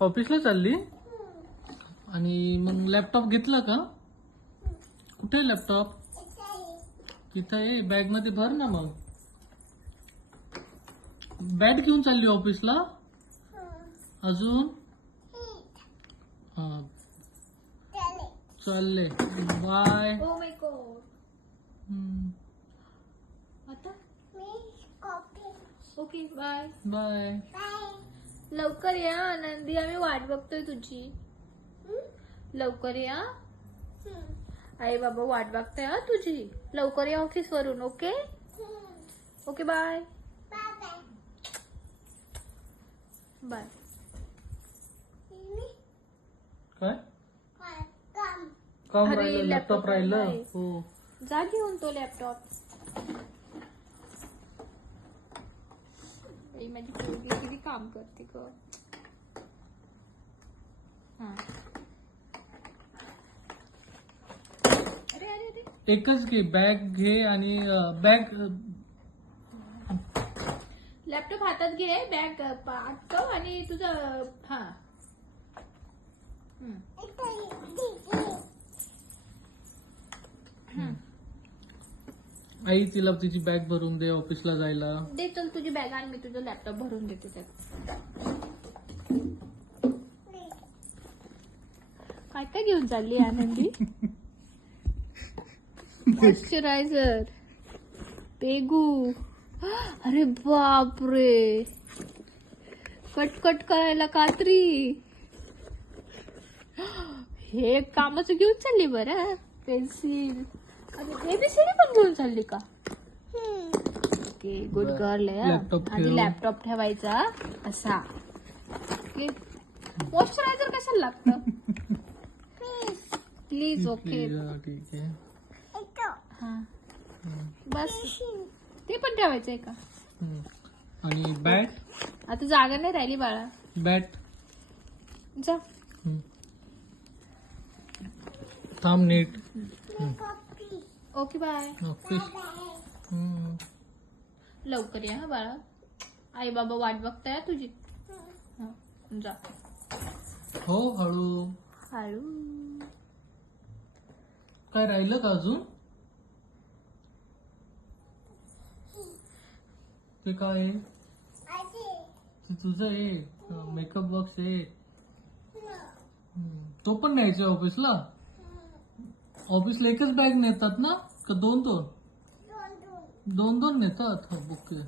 ऑफिसला चालली आणि मग लॅपटॉप घेतला का? कुठे आहे लॅपटॉप? तिथं आहे, बॅग मध्ये भर ना. मग बॅट घेऊन चालली ऑफिसला? अजून हा चालले. बाय. Oh my God. आता ओके बाय. बाय. लवकर या आनंदी, आम्ही वाट बघतोय तुझी. लवकर या. आई बाबा वाट बघताय हा तुझी. लवकर या ऑफिस वरून. Okay okay bye bye. काय काम अरे, राहिलं? लॅपटॉप राहिलं. राहिलंय. हो. जा घेऊन तो लॅपटॉप. माझी पोरगी किती काम करते ग. हा. अरे अरे अरे, एकच घे, बॅग घे आणि बॅग. लॅपटॉप हातात घे, बॅग पाठव आणि तुझं. हा. आई तिला तिची बॅग भरून दे ऑफिसला जायला. दे चल तुझी बॅग आणि मी तुझं लॅपटॉप भरून देते त्यात. काय काय घेऊन चालली आनंदी? मॉइश्चरायझर, पेगू. अरे बापरे, कट करायला कात्री. हे कामाचं घेऊन चालली बरं. पेन्सिल, एबीसीडी पण घेऊन चालली का? ओके, गुड गर्ल आहे. आधी लॅपटॉप ठेवायचा असा. ओके, मॉइश्चरायझर कशाला लागतं? प्लीज. ओके ठीक आहे. हा बस. ते पण ठेवायचंय का? आणि बॅट. आता जागा नाही राहिली बाळा. बॅट जा. थांब नीट. Okay bye. ऑफिस. लवकर या हा बाळा. आई बाबा वाट बघताय तुझी. हा, जा. हो, हळू. हळू. काय राहिलं का अजून? ते काय आहे? ते तुझं आहे, मेकअप बॉक्स आहे. तो पण न्यायचा ऑफिसला? ऑफिसला एकच बॅग नेतात ना का दोन दोन नेतात? ओके.